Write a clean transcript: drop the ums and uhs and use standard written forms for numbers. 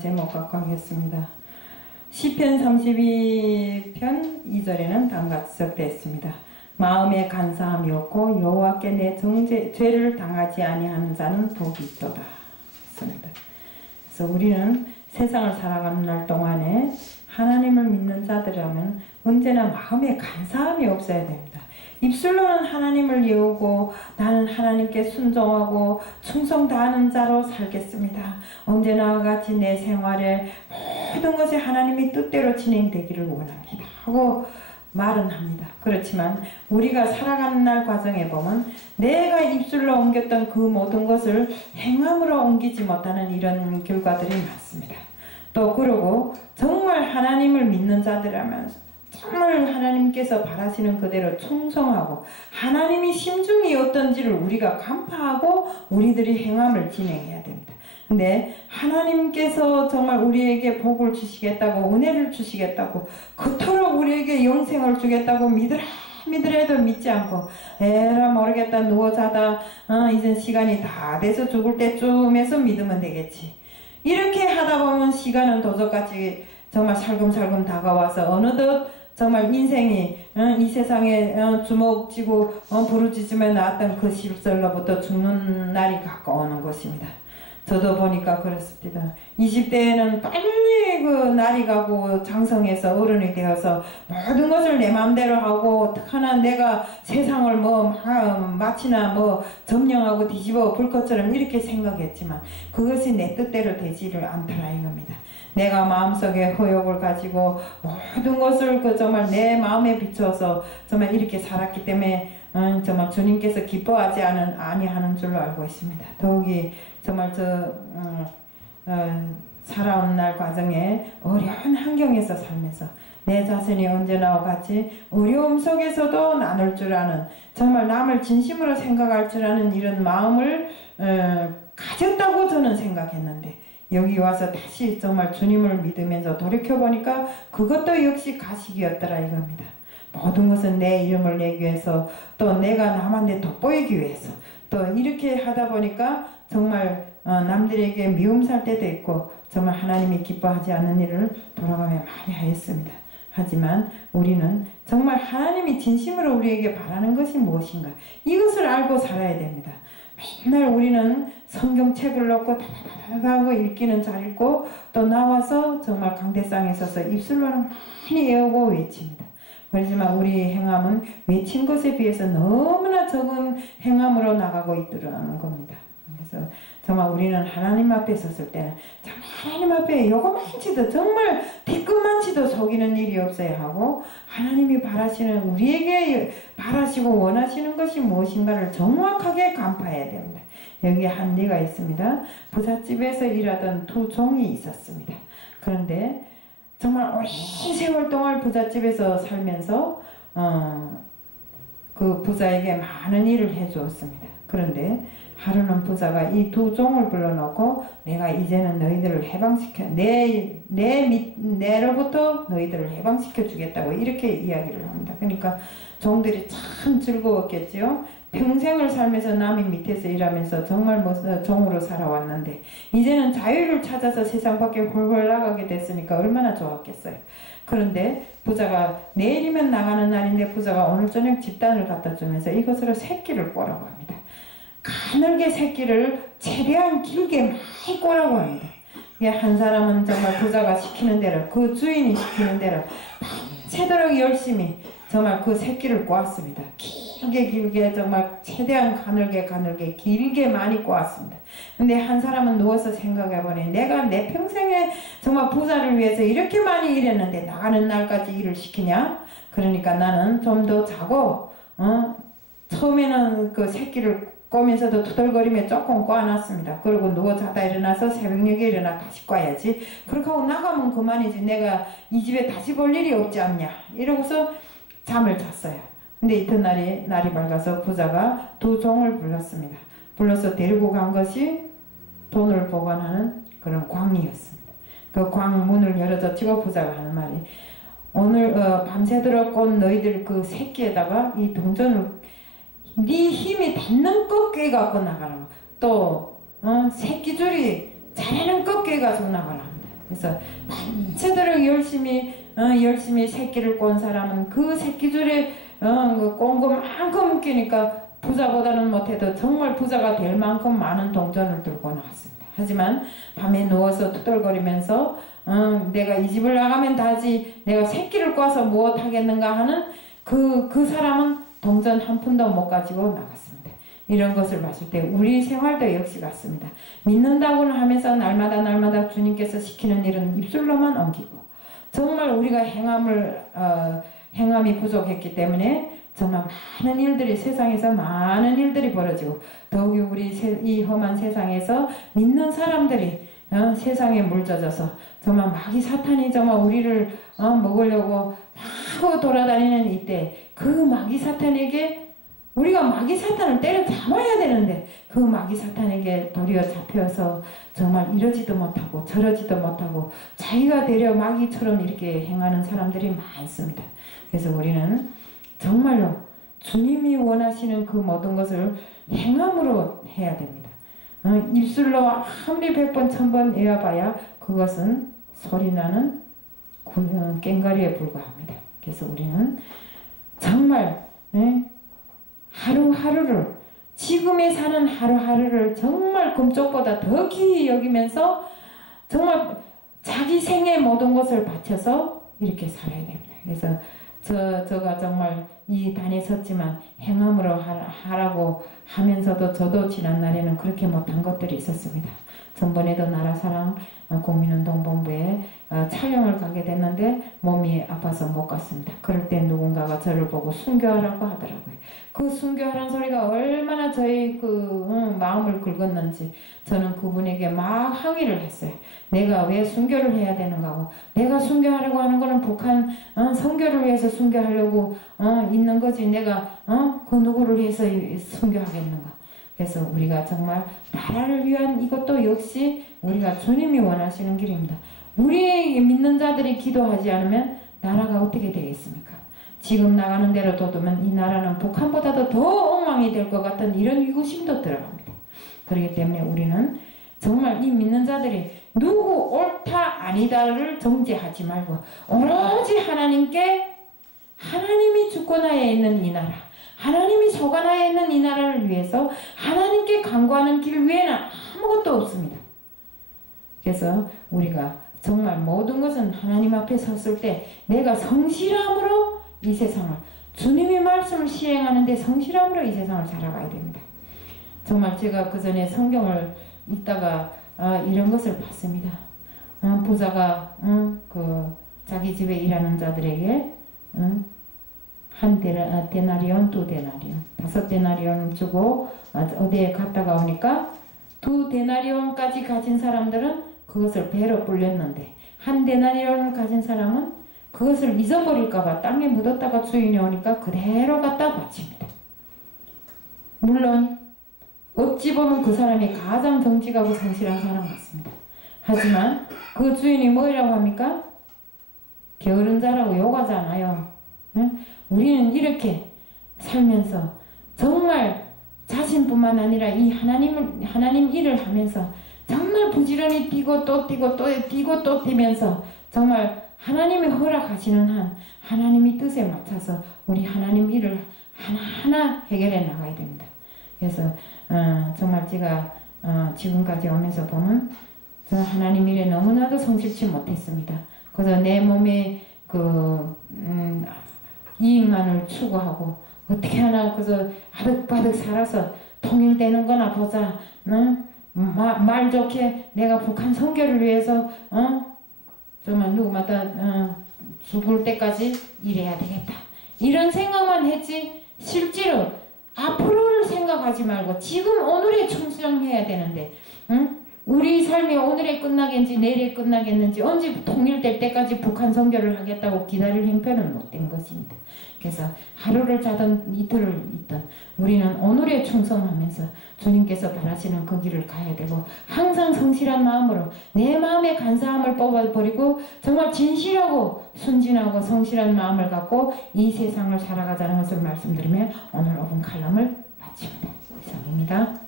제목 갖고 하겠습니다. 시편 32편 2절에는 다음같이 적되어 있습니다. 마음에 간사함이 없고 여호와께 내 죄를 당하지 아니하는 자는 복이 있도다. 했습니다. 그래서 우리는 세상을 살아가는 날 동안에 하나님을 믿는 자들이라면 언제나 마음에 간사함이 없어야 됩니다. 입술로는 하나님을 예우고 나는 하나님께 순종하고 충성 다하는 자로 살겠습니다. 언제나와 같이 내 생활에 모든 것이 하나님의 뜻대로 진행되기를 원합니다 하고 말은 합니다. 그렇지만 우리가 살아가는 날 과정에 보면 내가 입술로 옮겼던 그 모든 것을 행함으로 옮기지 못하는 이런 결과들이 많습니다. 또 그러고 정말 하나님을 믿는 자들이라면 정말 하나님께서 바라시는 그대로 충성하고 하나님이 심중이 어떤지를 우리가 간파하고 우리들이 행함을 진행해야 됩니다. 근데 하나님께서 정말 우리에게 복을 주시겠다고 은혜를 주시겠다고 그토록 우리에게 영생을 주겠다고 믿으래도 믿지 않고 에라 모르겠다 누워 자다 이젠 시간이 다 돼서 죽을 때쯤에서 믿으면 되겠지 이렇게 하다 보면 시간은 도적같이 정말 살금살금 다가와서 어느덧 정말 인생이 이 세상에 주먹쥐고 부르짖으며 나왔던 그 시절로부터 죽는 날이 가까워오는 것입니다. 저도 보니까 그렇습니다. 20대에는 빨리 그 날이 가고 장성해서 어른이 되어서 모든 것을 내 마음대로 하고 특히나 내가 세상을 마치나 점령하고 뒤집어 볼 것처럼 이렇게 생각했지만 그것이 내 뜻대로 되지를 않더라 이겁니다. 내가 마음속에 허욕을 가지고 모든 것을 정말 내 마음에 비춰서 정말 이렇게 살았기 때문에 정말 주님께서 기뻐하지 아니하는 줄로 알고 있습니다. 더욱이 정말 살아온 날 과정에 어려운 환경에서 살면서 내 자신이 언제나와 같이 어려움 속에서도 나눌 줄 아는 정말 남을 진심으로 생각할 줄 아는 이런 마음을 가졌다고 저는 생각했는데 여기 와서 다시 정말 주님을 믿으면서 돌이켜보니까 그것도 역시 가식이었더라 이겁니다. 모든 것은 내 이름을 내기 위해서 또 내가 남한테 돋보이기 위해서 또 이렇게 하다 보니까 정말 남들에게 미움 살 때도 있고 정말 하나님이 기뻐하지 않는 일을 돌아가며 많이 하였습니다. 하지만 우리는 정말 하나님이 진심으로 우리에게 바라는 것이 무엇인가 이것을 알고 살아야 됩니다. 맨날 우리는 성경책을 놓고 다다다다하고 읽기는 잘 읽고 또 나와서 정말 강대상에 서서 입술로는 많이 외우고 외칩니다. 그렇지만 우리 행함은 외친 것에 비해서 너무나 적은 행함으로 나가고 있더라는 겁니다. 그래서 정말 우리는 하나님 앞에 섰을 때는 정말 하나님 앞에 요거만치도 정말 뒤끝만치도 속이는 일이 없어야 하고 하나님이 바라시는 우리에게 바라시고 원하시는 것이 무엇인가를 정확하게 간파해야 됩니다. 여기 한리가 있습니다. 부잣집에서 일하던 두 종이 있었습니다. 그런데 정말 오랜 세월 동안 부잣집에서 살면서 그 부자에게 많은 일을 해주었습니다. 그런데 하루는 부자가 이 두 종을 불러놓고 내가 이제는 너희들을 해방시켜 내로부터 너희들을 해방시켜 주겠다고 이렇게 이야기를 합니다. 그러니까 종들이 참 즐거웠겠지요. 평생을 살면서 남의 밑에서 일하면서 정말 종으로 살아왔는데 이제는 자유를 찾아서 세상 밖에 홀홀 나가게 됐으니까 얼마나 좋았겠어요. 그런데 부자가 내일이면 나가는 날인데 부자가 오늘 저녁 집단을 갖다 주면서 이것으로 새끼를 꼬라고 합니다. 가늘게 새끼를 최대한 길게 많이 꼬라고 합니다. 한 사람은 정말 부자가 시키는 대로 그 주인이 시키는 대로 밤새도록 열심히 정말 그 새끼를 꼬았습니다. 길게 정말 최대한 가늘게 길게 많이 꼬았습니다. 근데 한 사람은 누워서 생각해보니 내가 내 평생에 정말 부자를 위해서 이렇게 많이 일했는데 나가는 날까지 일을 시키냐? 그러니까 나는 좀 더 자고 처음에는 그 새끼를 꼬면서도 투덜거리며 조금 꼬아놨습니다. 그리고 누워 자다 일어나서 새벽녘에 일어나 다시 꼬아야지. 그렇게 하고 나가면 그만이지. 내가 이 집에 다시 볼 일이 없지 않냐. 이러고서 잠을 잤어요. 근데 이튿날이 날이 밝아서 부자가 두 종을 불렀습니다. 불러서 데리고 간 것이 돈을 보관하는 그런 광이었습니다. 그 광 문을 열어젖히고 부자가 하는 말이 오늘 밤새도록 꼰 너희들 그 새끼에다가 이 동전을 네 힘이 닿는 꺾게 갖고 나가라. 또 새끼줄이 자네는 꺾게 가지고 나가라 합니다. 그래서 밤새도록 열심히 새끼를 꼰 사람은 그 새끼줄에 꼰 것만큼 끼니까 부자보다는 못해도 정말 부자가 될 만큼 많은 동전을 들고 나왔습니다. 하지만 밤에 누워서 투덜거리면서 내가 이 집을 나가면 다지 내가 새끼를 꽈서 무엇 하겠는가 하는 그 사람은 동전 한 푼도 못 가지고 나갔습니다. 이런 것을 봤을 때 우리 생활도 역시 같습니다. 믿는다고는 하면서 날마다 주님께서 시키는 일은 입술로만 옮기고 정말 우리가 행함이 부족했기 때문에 정말 많은 일들이 세상에서 많은 일들이 벌어지고 더욱이 우리 이 험한 세상에서 믿는 사람들이 세상에 물젖어서 정말 마귀 사탄이 정말 우리를 먹으려고 하고 돌아다니는 이때 그 마귀 사탄에게 우리가 마귀 사탄을 때려 잡아야 되는데 그 마귀 사탄에게 도리어 잡혀서 정말 이러지도 못하고 저러지도 못하고 자기가 되려 마귀처럼 이렇게 행하는 사람들이 많습니다. 그래서 우리는 정말로 주님이 원하시는 그 모든 것을 행함으로 해야 됩니다. 입술로 아무리 100번 1000번 외워봐야 그것은 소리나는 꽹과리에 불과합니다. 그래서 우리는 정말 하루하루를 지금에 사는 하루하루를 정말 금쪽보다 더 귀히 여기면서 정말 자기 생의 모든 것을 바쳐서 이렇게 살아야 됩니다. 그래서 저가 정말 이 단에 섰지만 행함으로 하라고 하면서도 저도 지난 날에는 그렇게 못한 것들이 있었습니다. 전번에도 나라사랑 국민운동본부에 촬영을 가게 됐는데 몸이 아파서 못 갔습니다. 그럴 때 누군가가 저를 보고 순교하라고 하더라고요. 그 순교하라는 소리가 얼마나 저의 마음을 긁었는지 저는 그분에게 막 항의를 했어요. 내가 왜 순교를 해야 되는가고 내가 순교하려고 하는 거는 북한 선교를 위해서 순교하려고 있는 거지 내가 그 누구를 위해서 순교하겠는가. 그래서 우리가 정말 나라를 위한 이것도 역시 우리가 주님이 원하시는 길입니다. 우리 믿는 자들이 기도하지 않으면 나라가 어떻게 되겠습니까? 지금 나가는 대로 둬두면 이 나라는 북한보다도 더 엉망이 될 것 같은 이런 의구심도 들어갑니다. 그렇기 때문에 우리는 정말 이 믿는 자들이 누구 옳다 아니다를 정죄하지 말고 오로지 하나님께 하나님이 주권하에 있는 이 나라 하나님이 소관하에 있는 이 나라를 위해서 하나님께 간구하는 길 외에는 아무것도 없습니다. 그래서 우리가 정말 모든 것은 하나님 앞에 섰을 때 내가 성실함으로 이 세상을 주님의 말씀을 시행하는데 성실함으로 이 세상을 살아가야 됩니다. 정말 제가 그 전에 성경을 읽다가 이런 것을 봤습니다. 부자가 자기 집에 일하는 자들에게 한 데나리온, 2데나리온, 5데나리온 주고 어디에 갔다가 오니까 2데나리온까지 가진 사람들은 그것을 배로 불렸는데 1데나리온을 가진 사람은 그것을 잊어버릴까봐 땅에 묻었다가 주인이 오니까 그대로 갖다 바칩니다. 물론 어찌 보면 그 사람이 가장 정직하고 성실한 사람 같습니다. 하지만 그 주인이 뭐라고 합니까? 게으른 자라고 욕하잖아요. 응? 우리는 이렇게 살면서 정말 자신뿐만 아니라 이 하나님 일을 하면서 정말 부지런히 뛰고 또 뛰고 또 뛰고 또 뛰면서 정말 하나님이 허락하시는 한 하나님의 뜻에 맞춰서 우리 하나님 일을 하나하나 해결해 나가야 됩니다. 그래서 정말 제가 지금까지 오면서 보면 저 하나님 일에 너무나도 성실치 못했습니다. 그래서 내 몸에 이익만을 추구하고 어떻게 하나 그래서 아득바득 살아서 통일되는 거나 보자. 말 좋게 내가 북한 선교를 위해서 정말 누구마다 죽을 때까지 일해야 되겠다. 이런 생각만 했지 실제로 앞으로를 생각하지 말고 지금 오늘에 충성해야 되는데 우리 삶이 오늘에 끝나겠는지 내일에 끝나겠는지 언제 통일될 때까지 북한 선교를 하겠다고 기다릴 형편은 못된 것입니다. 그래서 하루를 자든 이틀을 있든 우리는 오늘에 충성하면서 주님께서 바라시는 그 길을 가야 되고 항상 성실한 마음으로 내 마음의 간사함을 뽑아버리고 정말 진실하고 순진하고 성실한 마음을 갖고 이 세상을 살아가자는 것을 말씀드리며 오늘 5분 칼럼을 마칩니다. 이상입니다.